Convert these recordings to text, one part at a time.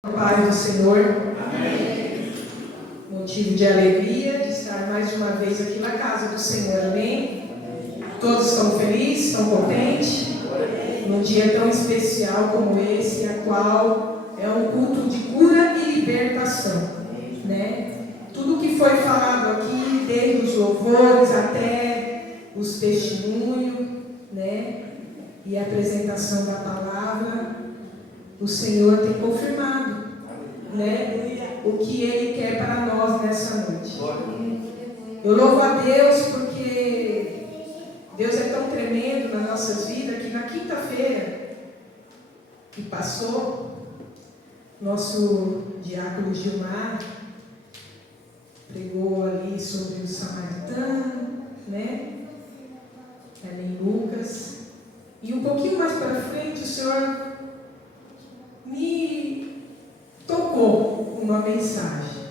Paz do Senhor. Amém. Motivo de alegria de estar mais uma vez aqui na casa do Senhor. Amém? Todos estão felizes, estão contentes? Num dia tão especial como esse, a qual é um culto de cura e libertação, né? Tudo que foi falado aqui, desde os louvores até os testemunhos, né? E a apresentação da palavra, o Senhor tem confirmado, né, o que Ele quer para nós nessa noite. Eu louvo a Deus porque Deus é tão tremendo nas nossas vidas que na quinta-feira que passou, nosso diácono Gilmar pregou ali sobre o samaritano, né, ali em Lucas, e um pouquinho mais para frente o Senhor me tocou uma mensagem.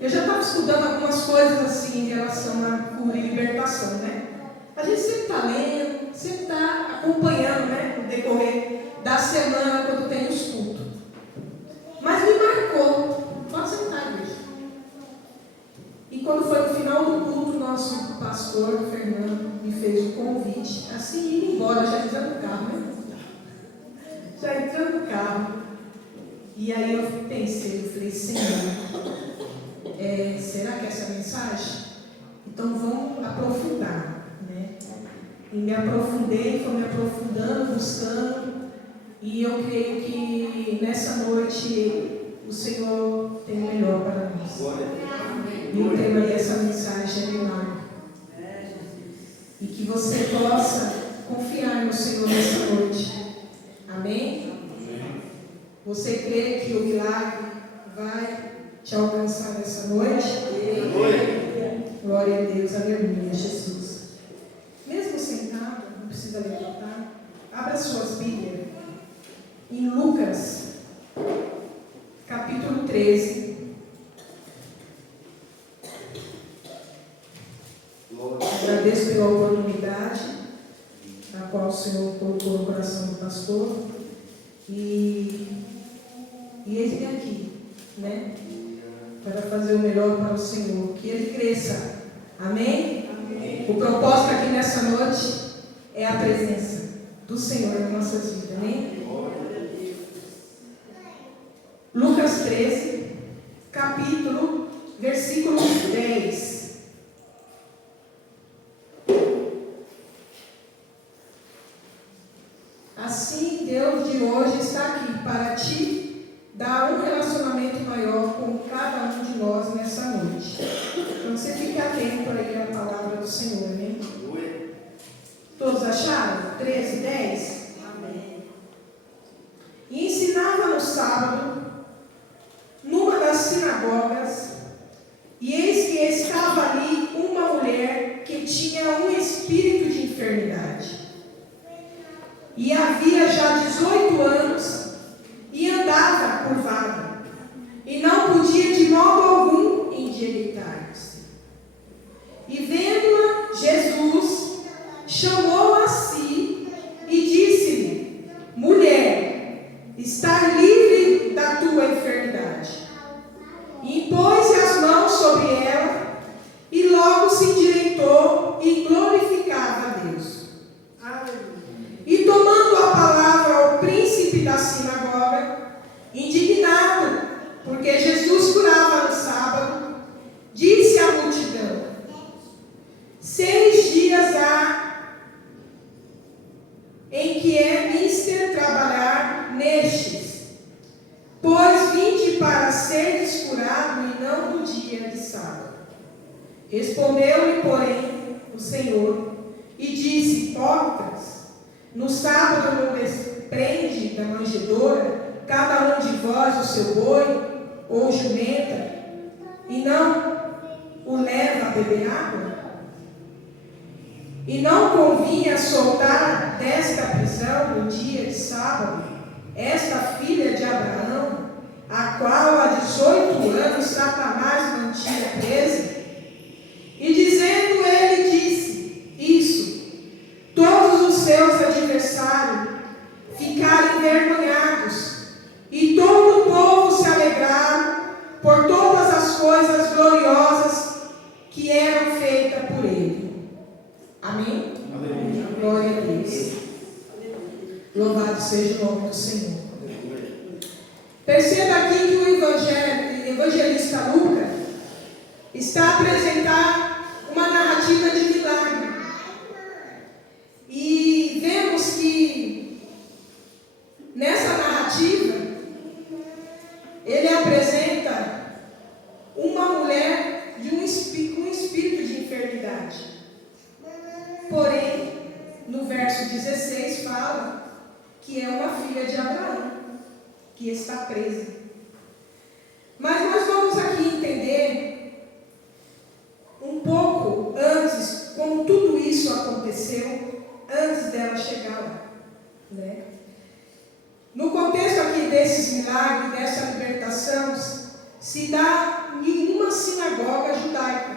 Eu já estava estudando algumas coisas assim em relação à cura e libertação, né? A gente sempre está lendo, sempre está acompanhando, né? No decorrer da semana, quando tem os cultos. Mas me marcou. Pode sentar, igreja. E quando foi no final do culto, nosso pastor, Fernando, me fez o convite, assim, indo embora, já entrando no carro, né? Já entrando no carro. E aí eu pensei, eu falei, Senhor, será que é essa mensagem? Então vamos aprofundar, né? E me aprofundei, foi me aprofundando, buscando, e eu creio que nessa noite o Senhor tem o melhor para nós. E o tema dessa mensagem é milagre. E que você possa confiar no Senhor nessa noite. Amém? Você crê que o milagre vai te alcançar nessa noite? Glória a Deus, aleluia, Jesus. Mesmo sentado, não precisa levantar, abra suas Bíblias em Lucas, capítulo 13. Agradeço pela oportunidade a qual o Senhor colocou no coração do pastor. E ele aqui, né? Para fazer o melhor para o Senhor, que ele cresça. Amém? Amém? O propósito aqui nessa noite é a presença do Senhor nas nossas vidas. Amém? Lucas 13, capítulo, versículo 10. Assim, Deus de hoje está aqui para te dar um relacionamento maior com cada um de nós nessa noite. Então você fique atento aí à palavra do Senhor, amém? Todos acharam? 13, 10? Amém. E ensinava no sábado, numa das sinagogas, e eis que estava ali uma mulher que tinha um espírito de enfermidade. E havia já 18 anos, e andava curvada, e não podia de modo algum endireitar-se. E vendo-a, Jesus chamou a si e disse-lhe: mulher, está livre da tua enfermidade. E impôs as mãos sobre ela, e logo se endireitou e glorificava a Deus. E tomando a palavra ao príncipe da sinagoga, indignado, porque Jesus curava no sábado, disse à multidão: 6 dias há em que é mister trabalhar nestes, pois vinde para seres curado e não no dia de sábado. Respondeu-lhe, porém, o Senhor e disse: hipócritas, no sábado não desprende da manjedoura cada um de vós o seu boi ou jumenta, e não o leva a beber água? E não convinha soltar desta prisão no dia de sábado esta filha de Abraão, a qual há 18 anos Satanás mantinha presa? E dizendo ele disse isso, todos os seus adversários ficaram envergonhados, e todo o povo se Perceba aqui que o evangelista Lucas está a apresentar uma narrativa de milagre. E vemos que nessa narrativa ele apresenta uma mulher com um espírito de enfermidade. Porém, no verso 16 fala que é uma filha de Abraão, que está presa. Mas nós vamos aqui entender um pouco antes como tudo isso aconteceu, antes dela chegar lá, né? No contexto aqui desses milagres, dessa libertação, se dá em uma sinagoga judaica,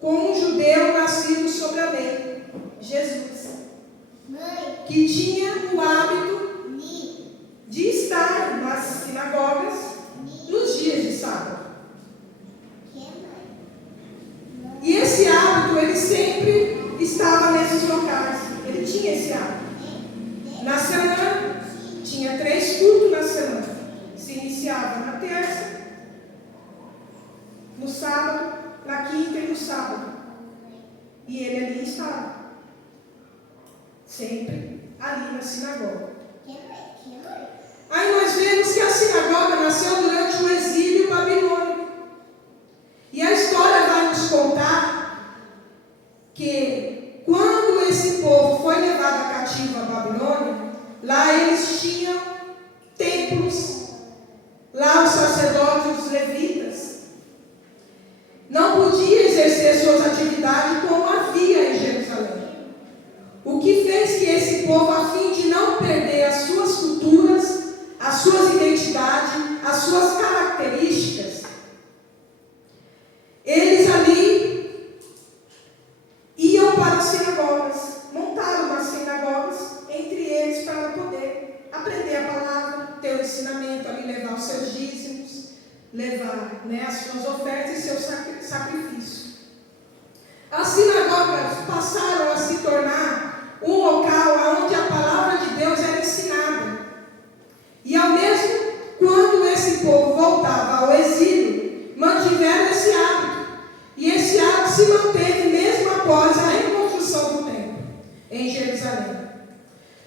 com um judeu nascido sobre a lei, Jesus, que tinha o hábito de estar nas sinagogas nos dias de sábado. E esse hábito, ele sempre estava nesses locais. Ele tinha esse hábito. Na semana, tinha 3 cultos na semana. Se iniciava na terça, no sábado, na quinta e no sábado. E ele ali estava. Sempre ali na sinagoga. Aí nós vemos que a sinagoga nasceu durante o exílio babilônico. E a história vai nos contar que quando esse povo foi levado cativo à Babilônia, lá eles tinham templos, lá os sacerdotes, os levitas, não podiam exercer suas atividades como havia em Jerusalém. O que fez que esse povo, a fim de não perder as suas culturas, as suas identidades, as suas características, eles ali iam para as sinagogas, montaram umas sinagogas entre eles para poder aprender a palavra, ter o ensinamento ali, levar os seus dízimos, levar, né, as suas ofertas e seus sacrifícios. As sinagogas passaram a se tornar um local onde a palavra de Deus era ensinada. E ao mesmo quando esse povo voltava ao exílio, mantiveram esse hábito. E esse hábito se manteve mesmo após a reconstrução do templo em Jerusalém.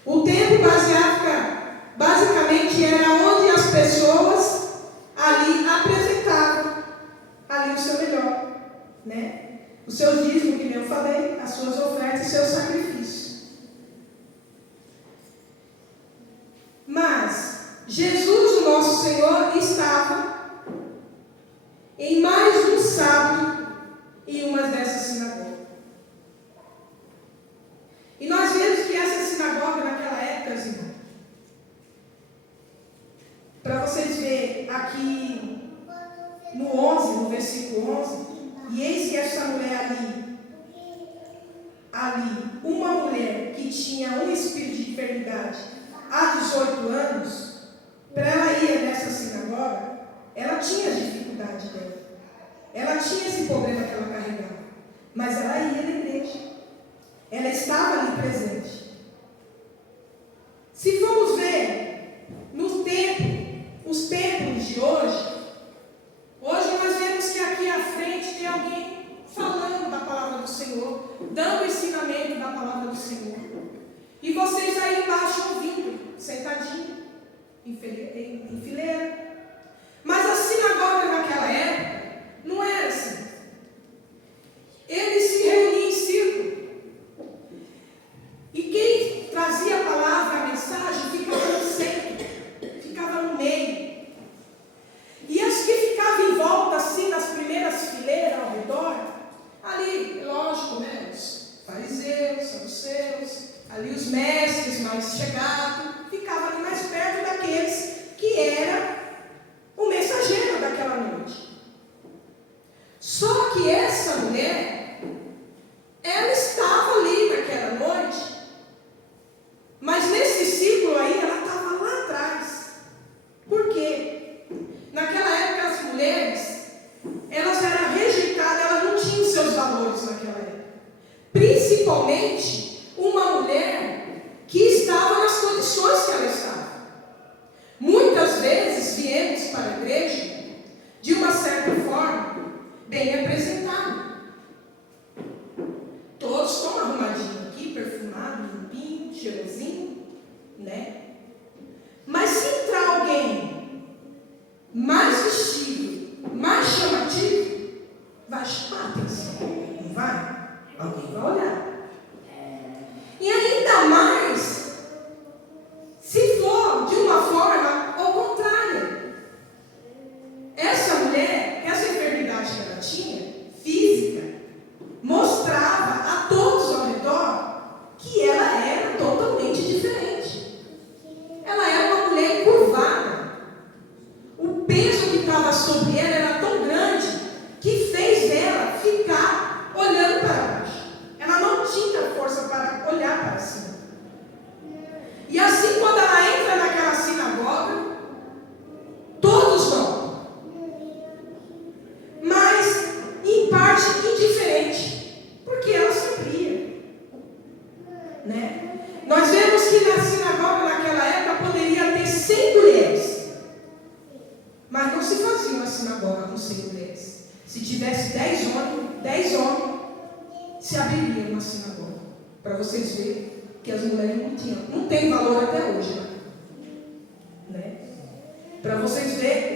O templo basicamente era onde as pessoas ali apresentavam ali o seu melhor, né? Os seus dízimos, que eu falei, as suas ofertas e seus sacrifícios. Mas Jesus, o nosso Senhor, estava em mais um sábado em uma dessas sinagogas. E nós vemos que essa sinagoga naquela época, irmão, para vocês verem aqui no 11, no versículo 11, e eis que essa mulher ali, uma mulher que tinha um espírito de enfermidade há 18 anos, para ela ir nessa sinagoga, ela tinha a dificuldade dela. Ela tinha esse problema que ela carregava. Mas ela ia na igreja. Ela estava ali presente. Se formos ver os templos de hoje nós vemos que aqui à frente tem alguém falando da palavra do Senhor, dando ensinamento da palavra do Senhor. E vocês aí embaixo ouvindo, sentadinho, em fileira. Mas a sinagoga naquela época não era assim. Eles se reuniam em círculo. E quem trazia a palavra, a mensagem, ficava no centro, ficava no meio. E as que ficavam em volta, assim, nas primeiras fileiras ao redor, ali, lógico, né, os fariseus, saduceus, ali os mestres mais chegados, ficavam ali mais perto daqueles que era estava sobre ela era tão grande que fez ela ficar olhando para baixo. Ela não tinha força para olhar para cima. E assim, quando ela entra naquela sinagoga, todos vão, mas em parte indiferente, porque ela sempre ia, né? Nós vemos que na sinagoga naquela época poderia ter 100 mulheres, mas não se fazia uma sinagoga com 100 mulheres. Se tivesse 10 homens, se abriria uma sinagoga, para vocês verem que as mulheres não tem valor até hoje, né? Para vocês verem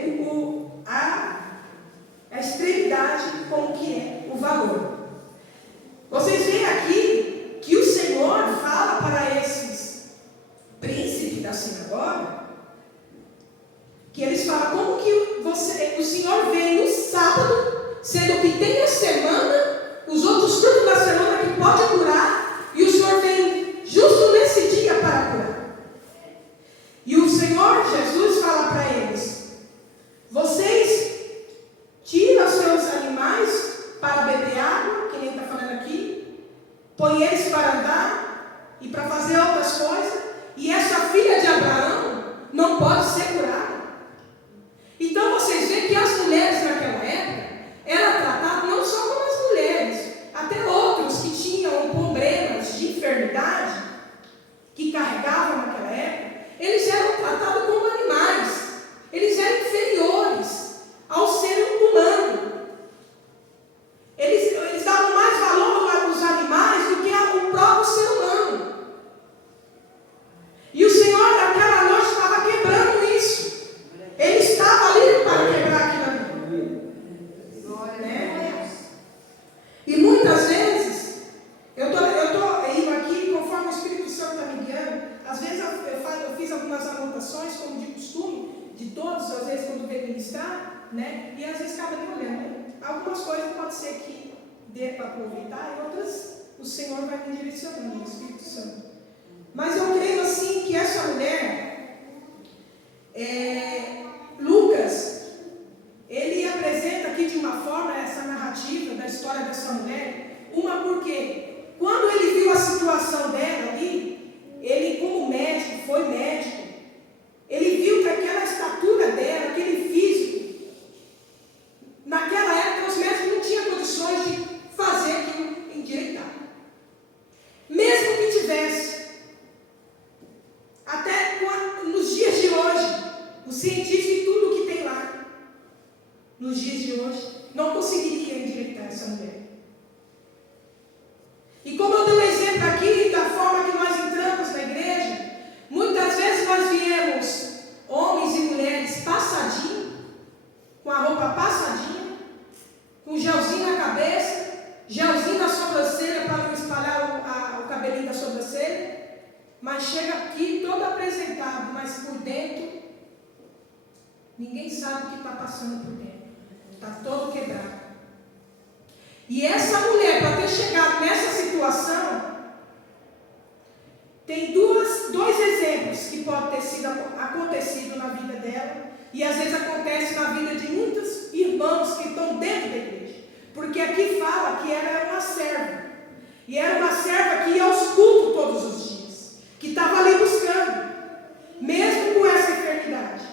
a extremidade como que é o valor. Vocês veem aqui que o Senhor fala para esses príncipes da sinagoga, que eles falam, como que o Senhor vem no sábado, sendo que tem a semana, os outros turnos da semana que pode curar, e o Senhor vem justo nesse dia para curar. E o Senhor Jesus fala para eles, vocês tiram os seus animais para beber água, que nem está falando aqui, põe eles para andar e para fazer outras coisas, e essa filha de Abraão não pode ser curada. Então vocês veem que as mulheres naquela época eram tratadas não só como as mulheres, até outros que tinham problemas de enfermidade, que carregavam naquela época, eles eram tratados como animais, eles eram inferiores ao ser humano. Eles davam mais valor aos animais do que ao próprio ser humano. E o Senhor naquela noite estava quebrando isso. Ele estava ali para quebrar aquilo ali, né? E muitas vezes eu estou indo aqui conforme o Espírito Santo está me guiando. Às vezes eu fiz algumas anotações, como de costume, de todos, às vezes quando vem ministrar, né? E às vezes acaba nem olhando, né? Algumas coisas pode ser que dê para aproveitar, e outras o Senhor vai me direcionando, o Espírito Santo. Mas eu creio assim que essa mulher, Lucas, ele apresenta aqui de uma forma essa narrativa da história dessa mulher, porque quando ele viu a situação dela ali, ele como médico, foi médico, ele viu que aquela estatura dela, aquele físico, naquela época os médicos não tinham condições de fazer aquilo endireitar. Mesmo que tivesse, até nos dias de hoje, o cientista e tudo que tem lá, nos dias de hoje, não conseguiria endireitar essa mulher. E como eu dei um exemplo aqui, da forma que nós entramos na igreja, muitas vezes nós viemos, homens e mulheres, passadinho, com a roupa passadinha, com gelzinho na cabeça, gelzinho na sobrancelha para não espalhar o cabelinho da sobrancelha, mas chega aqui todo apresentado, mas por dentro, ninguém sabe o que está passando por dentro. Está todo quebrado. E essa mulher, para ter chegado nessa situação, tem dois exemplos que podem ter sido acontecido na vida dela, e às vezes acontece na vida de muitos irmãos que estão dentro da igreja. Porque aqui fala que ela era uma serva, e era uma serva que ia aos cultos todos os dias, que estava ali buscando, mesmo com essa enfermidade.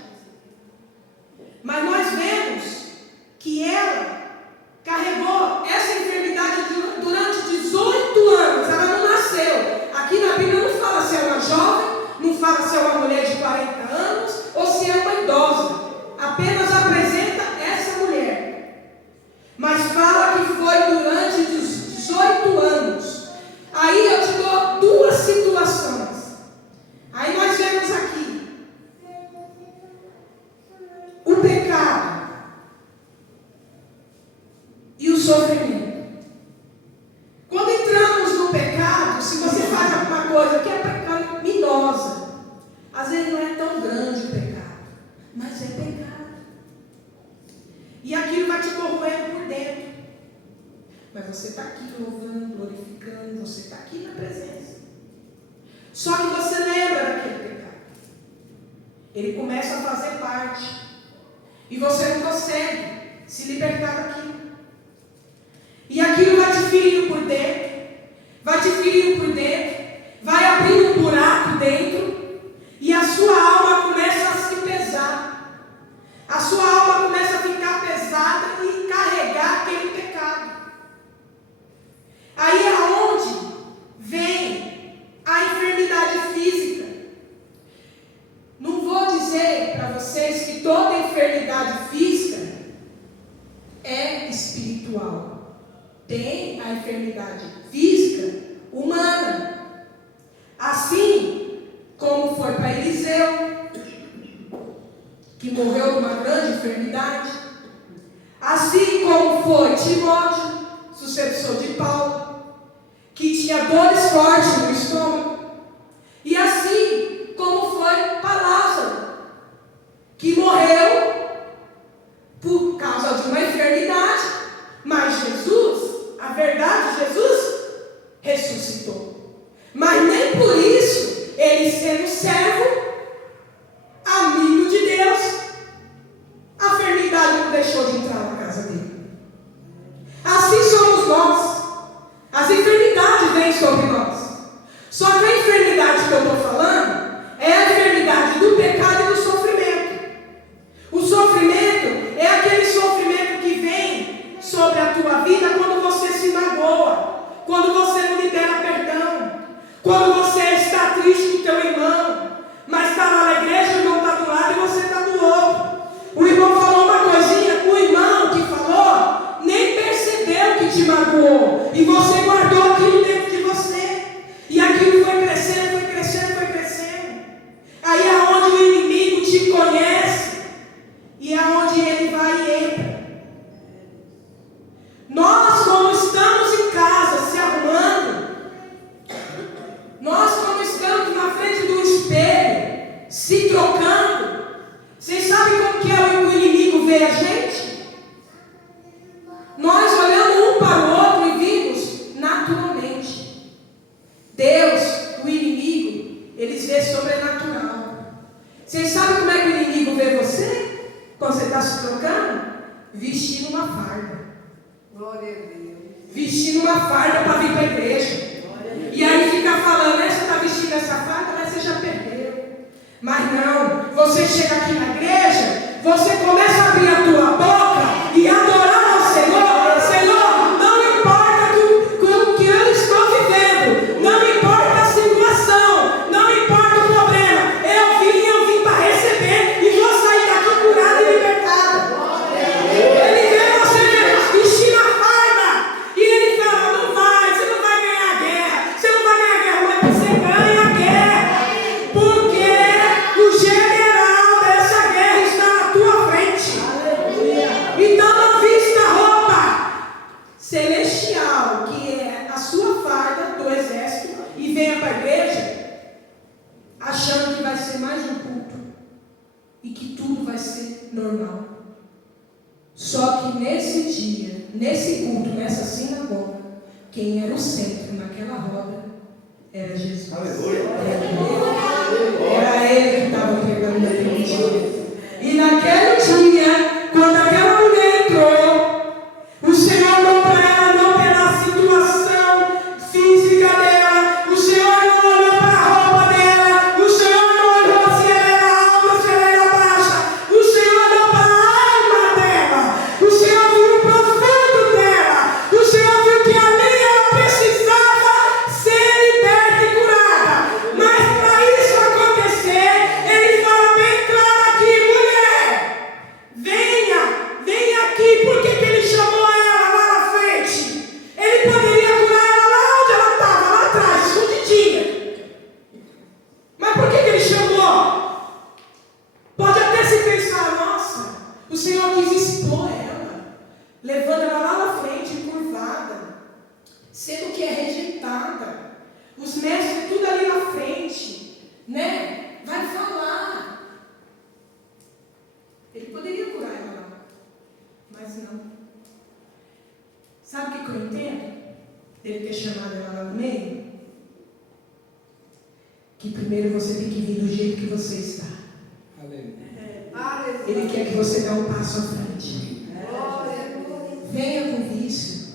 Mas nós vemos que ela carregou essa enfermidade durante 18 anos, ela não nasceu. Aqui na Bíblia não fala se é uma jovem, não fala se é uma mulher de 40 anos ou se é uma idosa. Apenas apresenta essa mulher. Mas fala que foi durante 18 anos. Aí eu te dou duas situações. Aí nós vemos aqui o pecado e o sofrimento. Quando entramos no pecado, se você faz alguma coisa que é pecaminosa, às vezes não é tão grande o pecado, mas é pecado. E aquilo vai te corroendo por dentro. Mas você está aqui louvando, glorificando, você está aqui na presença. Só que você lembra daquele pecado. Ele começa a fazer parte. E você não consegue se libertar daquilo. E aquilo vai te ferindo por dentro. Vai te ferindo por dentro. Vai abrindo um buraco dentro. E a sua alma começa a se pesar. A sua alma começa a ficar pesada e carregar aquele pecado. Aí é onde vem a enfermidade física. Não vou dizer para vocês que toda enfermidade física é espiritual. Tem a enfermidade física humana. Assim como foi para Eliseu, que morreu de uma grande enfermidade. Assim como foi Timóteo, sucessor de Paulo, que tinha dores fortes no estômago. E assim como foi para Lázaro, que morreu por causa de uma enfermidade. Mas Jesus, a verdade, Jesus ressuscitou. Mas nem por isso, ele sendo servo, amigo de Deus, a enfermidade não deixou de entrar na casa dele. Assim somos nós. As enfermidades vêm sobre nós. Só que a enfermidade que eu estou falando é a enfermidade do pecado e do sofrimento. O sofrimento é aquele sofrimento que vem sobre a tua vida quando você se magoa, quando você não libera perdão, quando você está triste com o teu irmão, mas está lá na igreja, o irmão está do lado e você está do outro. O irmão falou uma coisinha, o irmão que falou nem percebeu que te magoou, e você guardou aquilo dentro de você, e aquilo foi crescendo, foi crescendo, foi crescendo. Aí é onde o inimigo te conhece, e é onde ele vai e entra. Nós, como estamos em casa se arrumando, nós, como estamos na frente do espelho, se trocando, vocês sabem como que é o inimigo vê a gente? Nós olhamos um para o outro e vimos naturalmente. Deus, o inimigo, eles vê sobrenatural. Vocês sabem como é que o inimigo vê você? Quando você está se trocando? Vestindo uma farda. Glória a Deus. Vestindo uma farda para vir para a igreja. E aí fica falando, né? Você está vestindo essa farda, mas você já perdeu. Mas não, você chega aqui na igreja, você começa a abrir a tua boca e adorar ao Senhor. Senhor, não importa o que eu estou vivendo, não importa a situação, não importa o problema, eu vim para receber e vou sair daqui curado e libertado. Ele vê você vestindo a farda e ele fala, você não vai ganhar a guerra, mas você ganha a guerra, porque o general dessa guerra está na tua frente. Então não vista a roupa celestial, que é a sua farda do exército, e venha para a igreja achando que vai ser mais um culto e que tudo vai ser normal. Só que nesse dia, nesse culto, nessa sinagoga, quem era o centro naquela roda era Jesus. Era ele que estava pregando naquele dia. E naquele dia, quando aquela mulher entrou, o Senhor não para ela, não pela situação física dela, o Senhor não olhou para a roupa dela, o Senhor não olhou se ela era alta, se ela era baixa, o Senhor olhou para a alma dela, o Senhor viu o profundo dela, o Senhor viu que ali ela precisava ser liberta e curada. Mas para isso acontecer, ele fala bem claro aqui, mulher, venha aqui. Por que ele chamou ela lá na frente? Ele poderia curar ela lá onde ela estava, lá atrás, escondidinha. Mas por que ele chamou? Pode até se pensar, nossa, o Senhor quis expor ela, levando ela lá na frente, curvada, sendo que é rejeitada. Os mestres, tudo ali na frente, né? Vai falar. Ele poderia curar ela lá, mas não. Sabe o que eu entendo? Ele ter chamado ela lá no meio? Que primeiro você tem que vir do jeito que você está. Aleluia. Ele quer que você dê um passo à frente. Venha com vício.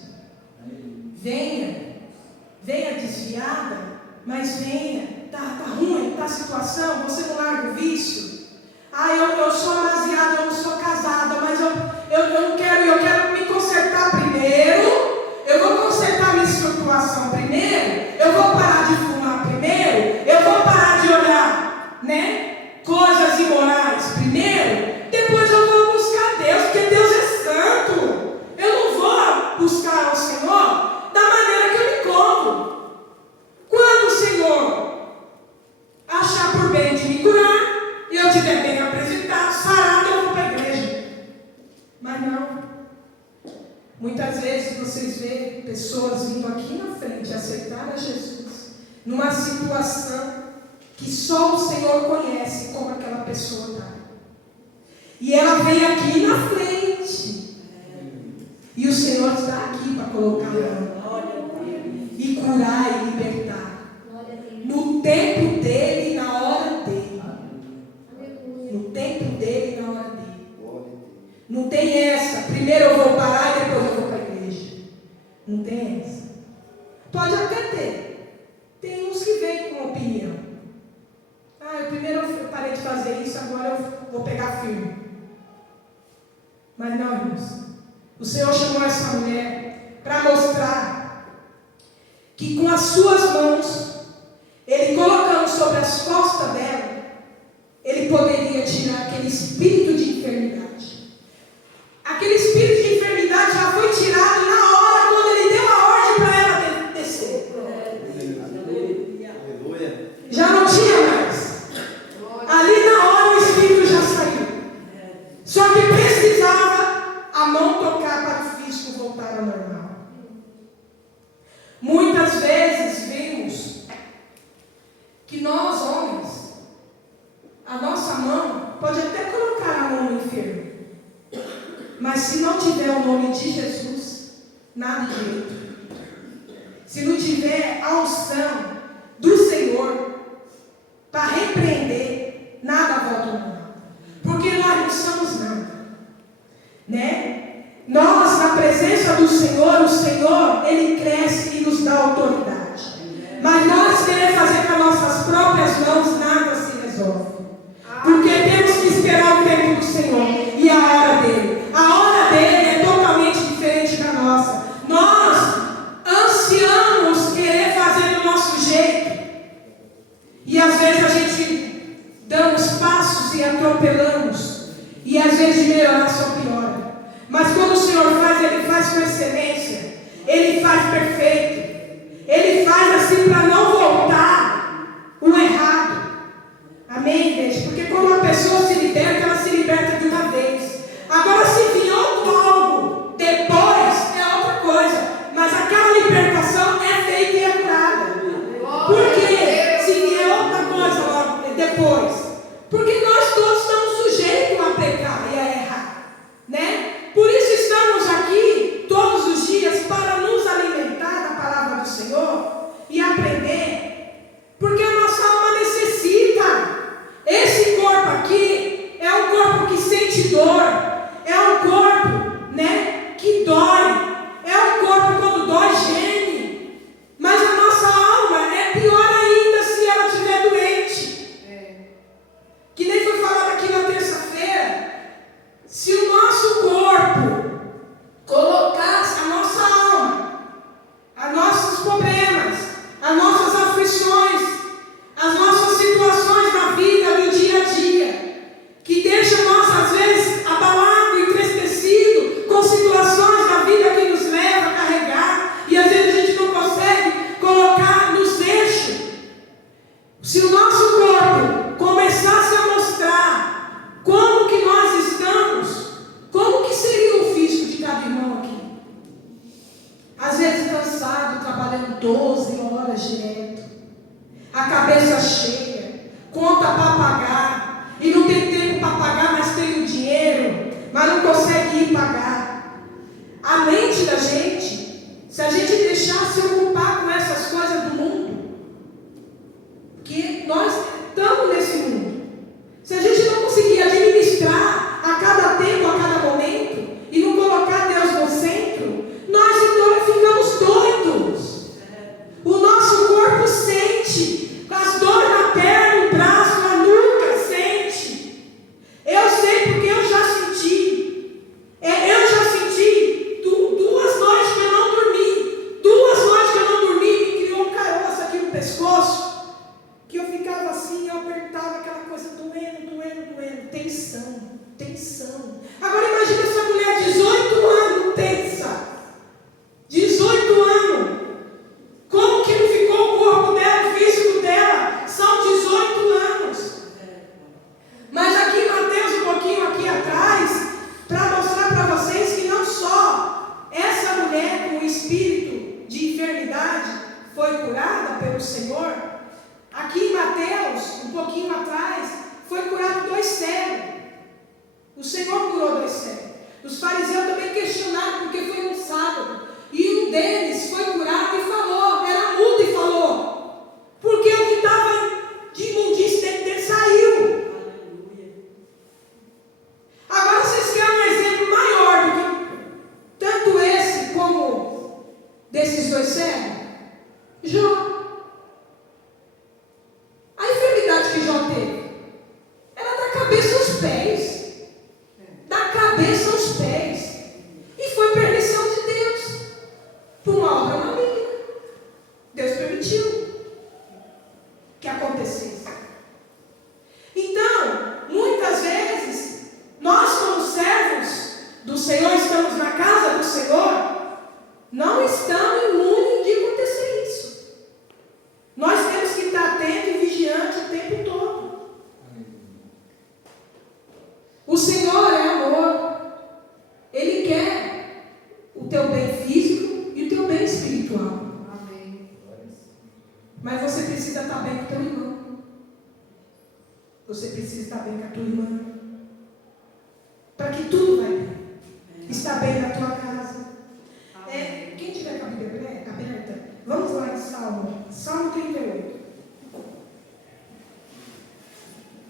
Venha desviada, mas venha. Tá ruim, tá a situação, você não larga o vício. Eu sou amaziada, eu não sou casada, mas eu quero me consertar primeiro. Eu vou consertar minha situação primeiro. Eu vou parar de fumar primeiro. Eu vou parar de olhar, coisas imorais primeiro. Depois eu vou buscar Deus, porque Deus é santo. Eu não vou buscar o Senhor da maneira que eu me encontro. Quando o Senhor achar por bem de me curar, e eu estiver bem apresentado, sarado, eu vou para a igreja. Mas não. Muitas vezes vocês veem pessoas vindo aqui na frente aceitar a Jesus numa situação que só o Senhor conhece como aquela pessoa está. E ela vem aqui na frente. E o Senhor está aqui para colocar a mão e curar e libertar. No tempo dele e na hora dele. No tempo dele e na hora dele. Não tem essa. Primeiro eu vou parar e depois eu vou para a igreja. Não tem essa. Pode até ter. Tem uns que vêm com opinião. Primeiro eu parei de fazer isso, agora eu vou pegar firme. Mas não, irmãos. O Senhor chamou essa mulher para mostrar que com as suas mãos, Ele colocando sobre as costas dela, Ele poderia tirar aquele espírito de enfermidade. Aquele espírito de enfermidade já foi tirado na hora quando Ele deu a ordem para ela descer. Já não tinha mais. Ali na hora o espírito já saiu. Só que precisava a mão tocar para o físico voltar ao normal. Muitas vezes vimos que nós, homens, a nossa mão pode até colocar a mão no enfermo, mas se não tiver o nome de Jesus, nada direito. Se não tiver a unção do Senhor para repreender, nada volta ao normal. Porque nós não somos nada, Nós, na presença do Senhor, o Senhor, Ele cresce e nos dá autoridade. Mas nós queremos fazer com as nossas próprias mãos, nada se resolve. Porque temos que esperar o tempo do Senhor e a hora dele. A hora dele é totalmente diferente da nossa. Nós ansiamos querer fazer do nosso jeito. E às vezes a gente damos passos e atropelamos. E às vezes de melhorar só piora. Mas quando o Senhor faz, Ele faz com excelência. Ele faz perfeito. Ele faz assim para não voltar o errado. Amém, igreja? Porque quando uma pessoa se liberta, ela se liberta de uma vez. Agora, se vier algo depois, é outra coisa. Mas aquela libertação é feita e é curada. Por quê? Se vier outra coisa logo depois. Porque nós todos estamos sujeitos a pecar e a errar. Por isso estamos aqui todos os dias para nos alimentar da palavra do Senhor e aprender, porque a nossa alma necessita. Esse corpo aqui é um corpo que sente dor, é um corpo, que dói, é um corpo quando dói geme, mas a nossa alma é pior ainda se ela estiver doente. Que nem foi falado aqui na terça-feira. Se o nosso corpo colocasse a nossa alma, os nossos problemas, as nossas aflições, as nossas situações na vida, no dia a dia, que deixa nós às vezes abalado, entristecido com situações da vida que nos leva a carregar, e às vezes a gente não consegue colocar nos eixos. Se o nosso corpo começasse a mostrar como que nós estamos, como que seria o físico de cada irmão aqui? Às vezes cansado, trabalhando 12 horas direto, a cabeça cheia, conta para pagar, e não tem tempo para pagar, mas tem o dinheiro, mas não consegue ir pagar. A mente da gente, se a gente deixar se ocupar com essas coisas do mundo, que nós estamos nesse mundo, se a gente não conseguir administrar a bênção aos pés. E foi permissão de Deus, por uma obra maligna. Deus permitiu que acontecesse. Então, muitas vezes, nós como servos do Senhor, estamos na casa do Senhor, não estamos imunes de acontecer isso. Nós temos que estar atentos e vigiantes o tempo todo. O Senhor é amor. Ele quer o teu bem físico e o teu bem espiritual. Amém. Mas você precisa estar bem com o teu irmão. Você precisa estar bem com a tua irmã. Para que tudo vai bem. Está bem na tua casa. Quem tiver com a Bíblia aberta, vamos lá em Salmo 38.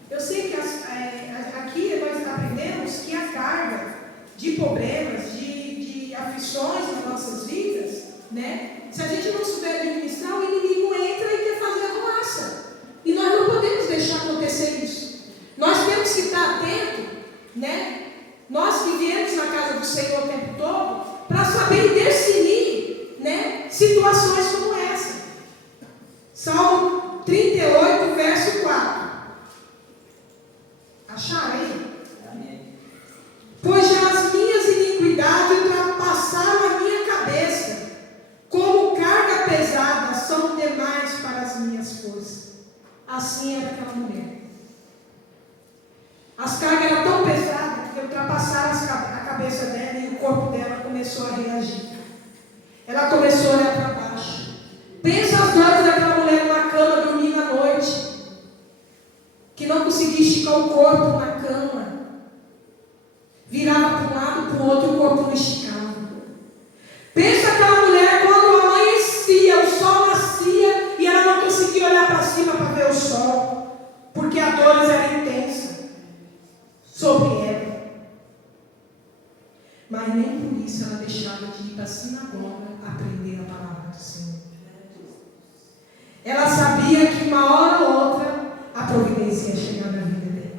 Eu sei que aqui nós aprendemos que a carga de problemas, de aflições nas nossas vidas, né? Se a gente não souber administrar, o inimigo entra e quer fazer arruaça. E nós não podemos deixar acontecer isso. Nós temos que estar atentos, né? Nós que viemos na casa do Senhor o tempo todo, para saber discernir, né, situações como essa. Salmo 38, verso 4. Acharam aí? Amém. Pois já as minhas iniquidades ultrapassaram a minha cabeça, como carga pesada são demais para as minhas forças. Assim era aquela mulher. As cargas eram tão pesadas que ultrapassaram a cabeça dela e o corpo dela começou a reagir. Ela começou a olhar para baixo. Pensa as dores daquela mulher na cama, dormindo à noite, que não conseguia esticar o corpo na cama. Virava para um lado, para o outro, e o corpo não esticava. Pensa aquela mulher quando amanhecia, o sol nascia e ela não conseguia olhar para cima para ver o sol, porque a dor era intensa sobre ela. Mas nem por isso ela deixava de ir para a sinagoga aprender a palavra do Senhor. Ela sabia que uma hora ou outra a providência ia chegar na vida dela.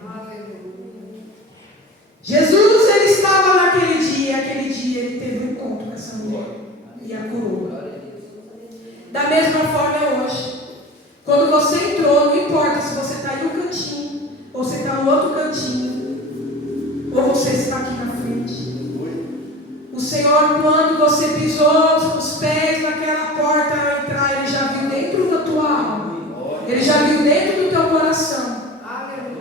Jesus, ele estava naquele dia ele teve um encontro com essa mulher e a curou. Da mesma forma hoje, quando você entrou, não importa se você está em um cantinho, ou você está no outro cantinho, ou você está aqui na frente. O Senhor, quando você pisou os pés naquela porta ao entrar, Ele já viu dentro da tua alma. Ele já viu dentro do teu coração.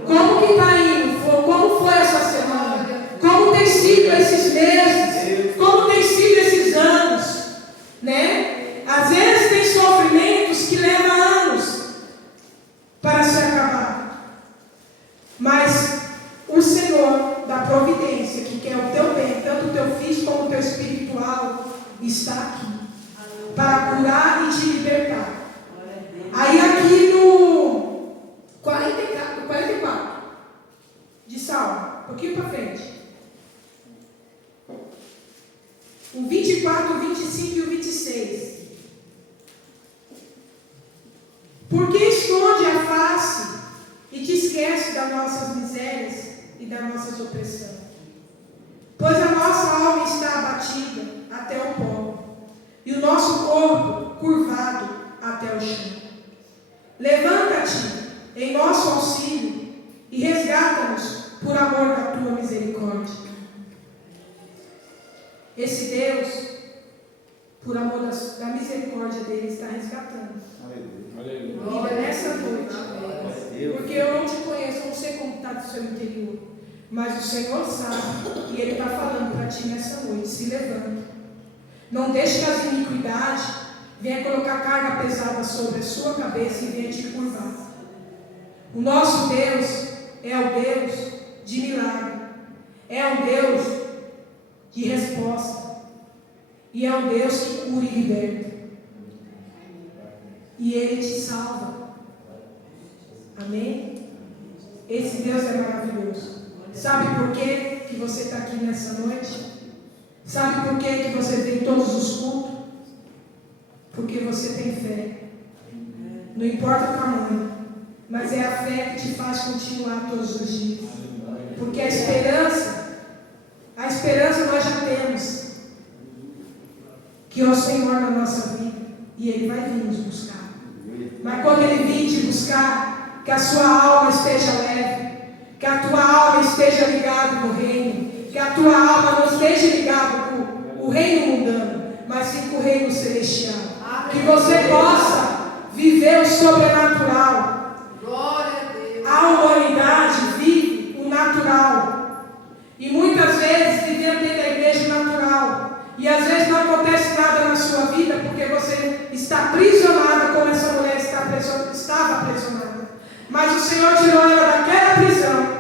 Como que está indo? Como foi essa semana? Como tem sido esses meses? Como tem sido esses anos? Né? Às vezes tem sofrimentos que levam anos para se acabar. Mas o Senhor da providência, que quer o teu bem, tanto o teu físico como o teu espiritual, está aqui para curar e te libertar. Aí aqui no 44 de Salmo, um pouquinho para frente, o 24, o 25 e o 26. Porque esconde a face e te esquece das nossas misérias e das nossas opressões. Pois a nossa alma está abatida até o pó, e o nosso corpo curvado até o chão. Levanta-te em nosso auxílio e resgata-nos por amor da tua misericórdia. Esse Deus, por amor da misericórdia dele, está resgatando. Aleluia. Nessa noite, porque eu não te conheço, eu não sei como está no seu interior, mas o Senhor sabe, e Ele está falando para ti nessa noite: se levanta. Não deixe que as iniquidades venham colocar carga pesada sobre a sua cabeça e venham te curvar. O nosso Deus é o Deus de milagre, é o Deus de resposta, e é o Deus que cura e liberta, e Ele te salva. Amém? Esse Deus é maravilhoso. Sabe por que você está aqui nessa noite? Sabe por que você tem todos os cultos? Porque você tem fé. Não importa o tamanho, mas é a fé que te faz continuar todos os dias. Porque a esperança esperança nós já temos. Que é o Senhor na nossa vida. E Ele vai vir nos buscar. Mas quando Ele vir te buscar, que a sua alma esteja leve. Que a tua alma esteja ligada no reino. Que a tua alma não esteja ligada com o reino mundano, mas sim com o reino celestial. Amém. Que você possa viver o sobrenatural. Glória a Deus. A humanidade vive o natural. E muitas vezes vivendo dentro da igreja natural. E às vezes não acontece nada na sua vida porque você está aprisionada como essa mulher estava aprisionada. Mas o Senhor tirou ela daquela prisão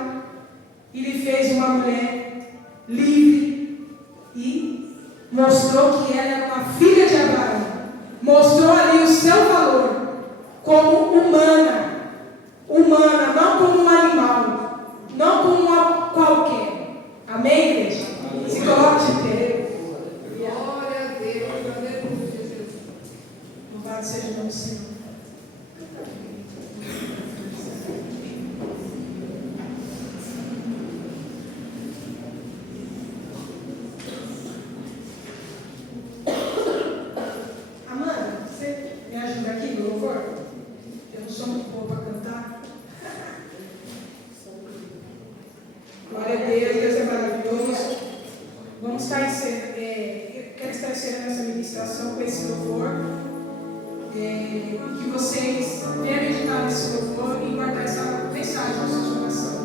e lhe fez uma mulher livre e mostrou que ela era uma filha de Abraão. Mostrou ali o seu valor como humana, não como um animal, não como uma qualquer. Amém, igreja? Amém. Se coloque de pé. Glória a Deus. Aleluia, Jesus. Louvado seja o nome do Senhor. Com esse louvor, que vocês venham meditar nesse louvor e guardar essa mensagem no seu coração.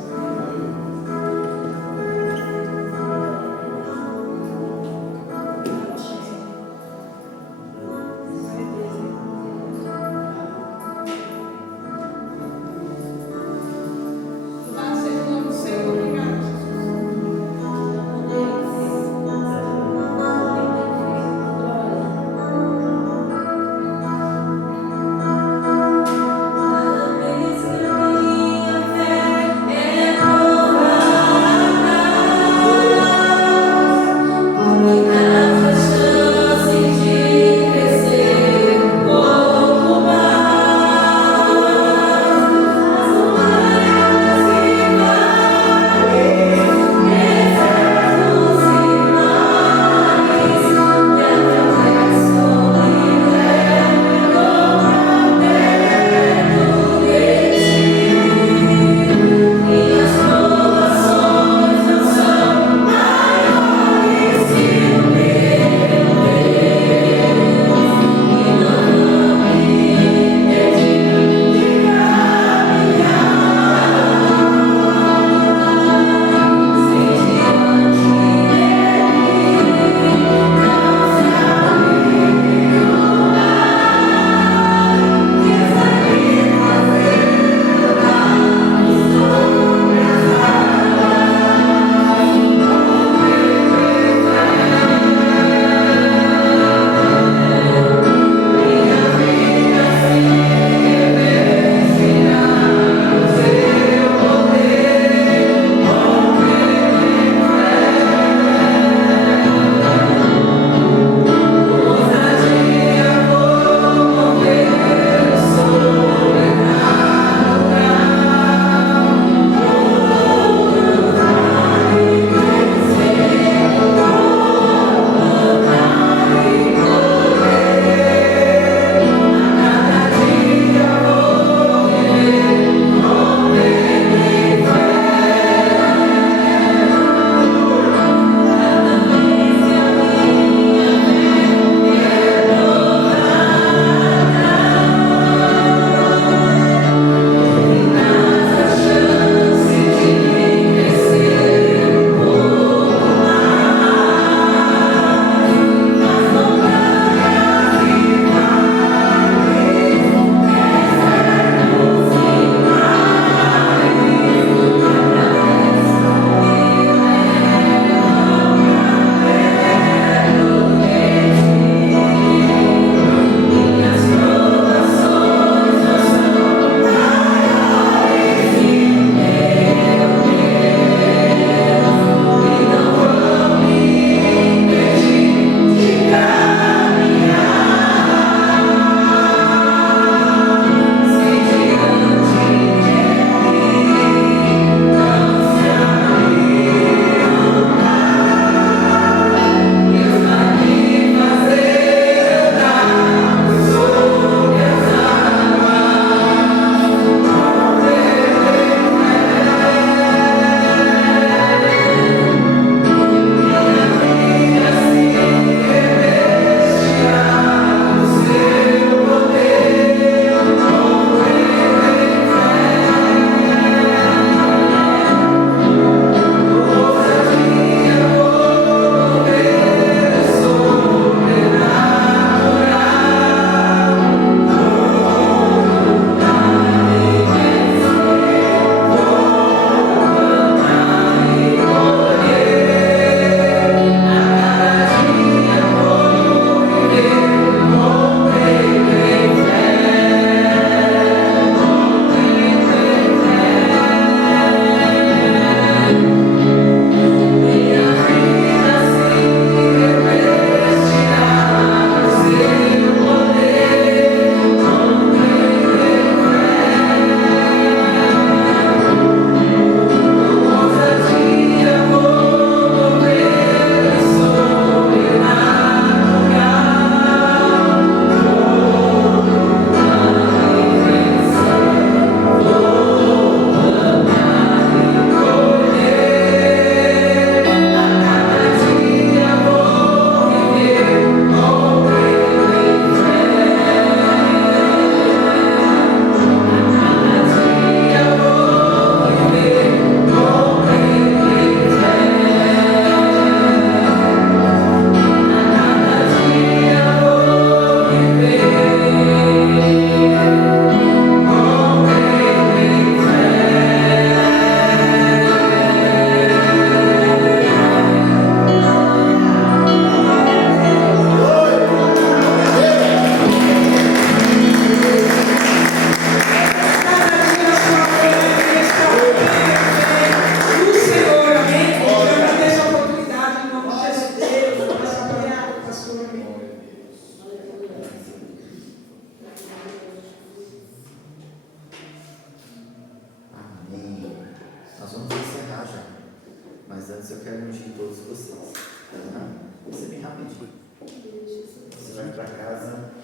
Oh para casa